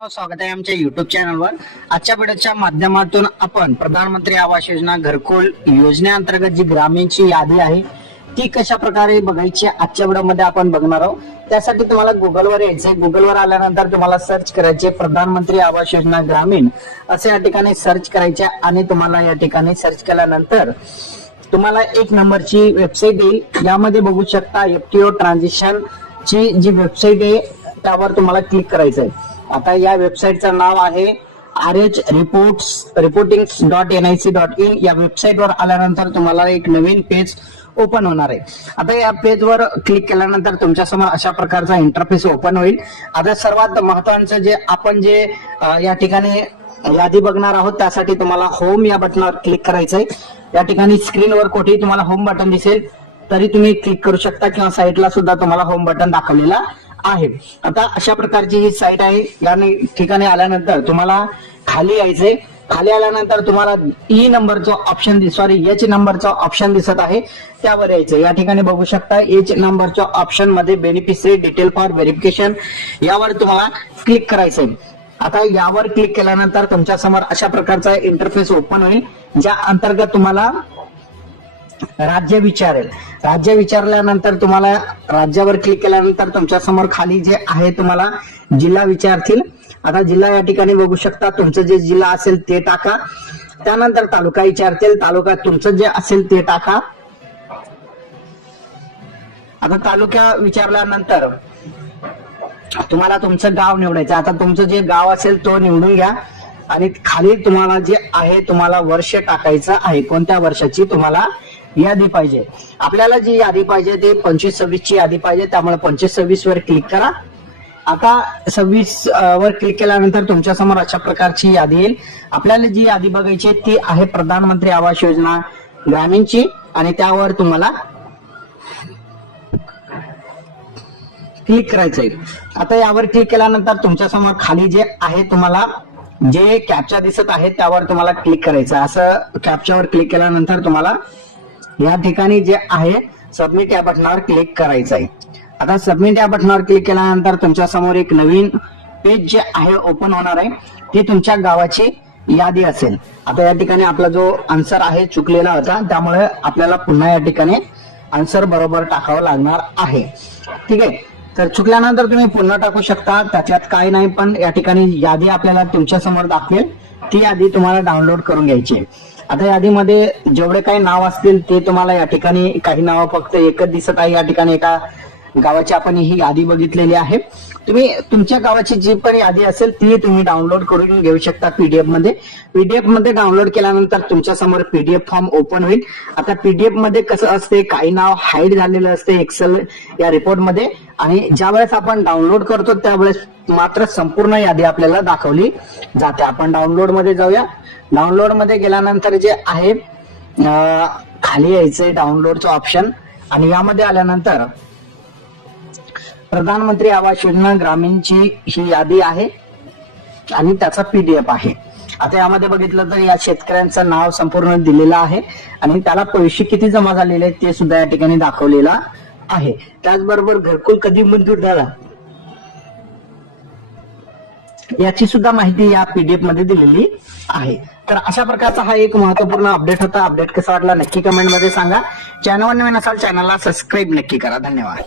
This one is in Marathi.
स्वागत आहे आमच्या युट्यूब चॅनलवर। आजच्या व्हिडिओच्या माध्यमातून आपण प्रधानमंत्री आवास योजना घरकुल योजनेअंतर्गत जी ग्रामीणची यादी आहे ती कशा प्रकारे बघायची आजच्या व्हिडिओमध्ये आपण बघणार आहोत। त्यासाठी तुम्हाला गुगलवर यायचंय। गुगलवर आल्यानंतर तुम्हाला सर्च करायचे प्रधानमंत्री आवास योजना ग्रामीण असे या ठिकाणी सर्च करायचे आणि तुम्हाला या ठिकाणी सर्च केल्यानंतर तुम्हाला एक नंबरची वेबसाईट येईल। यामध्ये बघू शकता एफटीओ ट्रान्झिशन ची जी वेबसाईट आहे त्यावर तुम्हाला क्लिक करायचं आहे। आता या वेबसाईटचं नाव आहे rh-reportings.nic.in। या वेबसाईटवर आल्यानंतर तुम्हाला एक नवीन पेज ओपन होणार आहे। आता या पेजवर क्लिक केल्यानंतर तुमच्या समोर अशा प्रकारचा इंटरफेस ओपन होईल। आता सर्वात महत्त्वाचं जे आपण या ठिकाणी यादी बघणार आहोत त्यासाठी तुम्हाला होम या बटनावर क्लिक करायचं आहे। या ठिकाणी स्क्रीनवर कुठेही तुम्हाला होम बटन दिसेल तरी तुम्ही क्लिक करू शकता किंवा साईडला सुद्धा तुम्हाला होम बटन दाखवलेला आहे। आता अशा प्रकारची ही साईट आहे। या ठिकाणी आल्यानंतर तुम्हाला खाली यायचंय। खाली आल्यानंतर तुम्हाला ई नंबरचा ऑप्शन एच नंबरचा ऑप्शन दिसत आहे त्यावर यायचं। या ठिकाणी बघू शकता एच नंबरच्या ऑप्शन मध्ये बेनिफिशियरी डिटेल फॉर व्हेरिफिकेशन यावर तुम्हाला क्लिक करायचंय। आता यावर क्लिक केल्यानंतर तुमच्या समोर अशा प्रकारचा इंटरफेस ओपन होईल ज्या अंतर्गत तुम्हाला राज्य विचारेल। राज्य विचारल्यानंतर तुम्हाला राज्यावर क्लिक केल्यानंतर तुमच्या समोर खाली जे आहे तुम्हाला जिल्हा विचारतील। आता जिल्हा या ठिकाणी बघू शकता तुमचं जे जिल्हा असेल ते टाका। त्यानंतर तालुका विचारतील। तालुका तुमचं जे असेल ते टाका। आता तालुका विचारल्यानंतर तुम्हाला तुमचं गाव निवडायचं। आता तुमचं जे गाव असेल तो निवडून घ्या आणि खाली तुम्हाला जे आहे तुम्हाला वर्ष टाकायचं आहे। कोणत्या वर्षाची तुम्हाला यादी पाहिजे। आपल्याला जी यादी पाहिजे ते 25-26 ची यादी पाहिजे त्यामुळे 25-26 वर क्लिक करा। आता 26 वर क्लिक केल्यानंतर तुमच्या समोर अशा प्रकारची यादी येईल। आपल्याला जी यादी बघायची ती आहे प्रधानमंत्री आवास योजना ग्रामीणची आणि त्यावर तुम्हाला क्लिक करायचंय। आता यावर क्लिक केल्यानंतर तुमच्या समोर खाली जे आहे तुम्हाला जे कॅप्चा दिसत आहे त्यावर तुम्हाला क्लिक करायचं। असं कॅप्चावर क्लिक केल्यानंतर तुम्हाला या ठिकाणी जे आहे सबमिट या बटनावर क्लिक करायचं आहे। आता सबमिट या बटनावर क्लिक केल्यानंतर तुमच्या समोर एक नवीन पेज जे आहे ओपन होणार आहे ते तुमच्या गावाची यादी असेल। आता या ठिकाणी आपला जो आन्सर आहे चुकलेला होता त्यामुळे आपल्याला पुन्हा या ठिकाणी आन्सर बरोबर टाकावं लागणार आहे। ठीक आहे, तर चुकल्यानंतर तुम्ही पुन्हा टाकू शकता त्याच्यात काही नाही। पण या ठिकाणी यादी आपल्याला तुमच्या समोर दाखवेल ती यादी तुम्हाला डाउनलोड करून घ्यायची। आता यादीमध्ये जेवढे काही नाव असतील ते तुम्हाला या ठिकाणी काही नाव फक्त एकच दिसत आहे। या ठिकाणी एका गावाची आपण ही यादी बघितलेली आहे। तुम्ही तुमच्या गावाची जी पण यादी असेल ती तुम्ही डाउनलोड करून घेऊ शकता पीडीएफ मध्ये। पीडीएफ मध्ये डाउनलोड केल्यानंतर तुमच्या समोर पीडीएफ फॉर्म ओपन होईल। आता पीडीएफ मध्ये कसं असते काही नाव हाईड झालेलं असते एक्सेल या रिपोर्ट मध्ये आणि ज्यावेळेस आपण डाउनलोड करतो त्यावेळेस मात्र संपूर्ण यादी आपल्याला दाखवली जाते। आपण डाउनलोड मध्ये जाऊया। डाउनलोड मध्ये गेल्यानंतर जे आहे खाली यायचंय डाउनलोडचं ऑप्शन आणि यामध्ये आल्यानंतर प्रधानमंत्री आवास योजना ग्रामीणची ही यादी आहे आणि त्याचा पीडीएफ आहे। आता यामध्ये बघितलं तर या शेतकऱ्यांचं नाव संपूर्ण दिलेलं आहे आणि त्याला पैसे किती जमा झालेले आहेत ते सुद्धा या ठिकाणी दाखवलेलं आहे। त्याचबरोबर घरकुल कधी मंजूर झाला याची सुद्धा माहिती या पीडीएफ मध्ये दिलेली आहे। तर अशा प्रकारचा हा एक महत्त्वपूर्ण अपडेट होता। अपडेट कसा वाटला नक्की कमेंट मध्ये सांगा। चॅनलवर नवीन असाल चॅनलला सबस्क्राईब नक्की करा। धन्यवाद।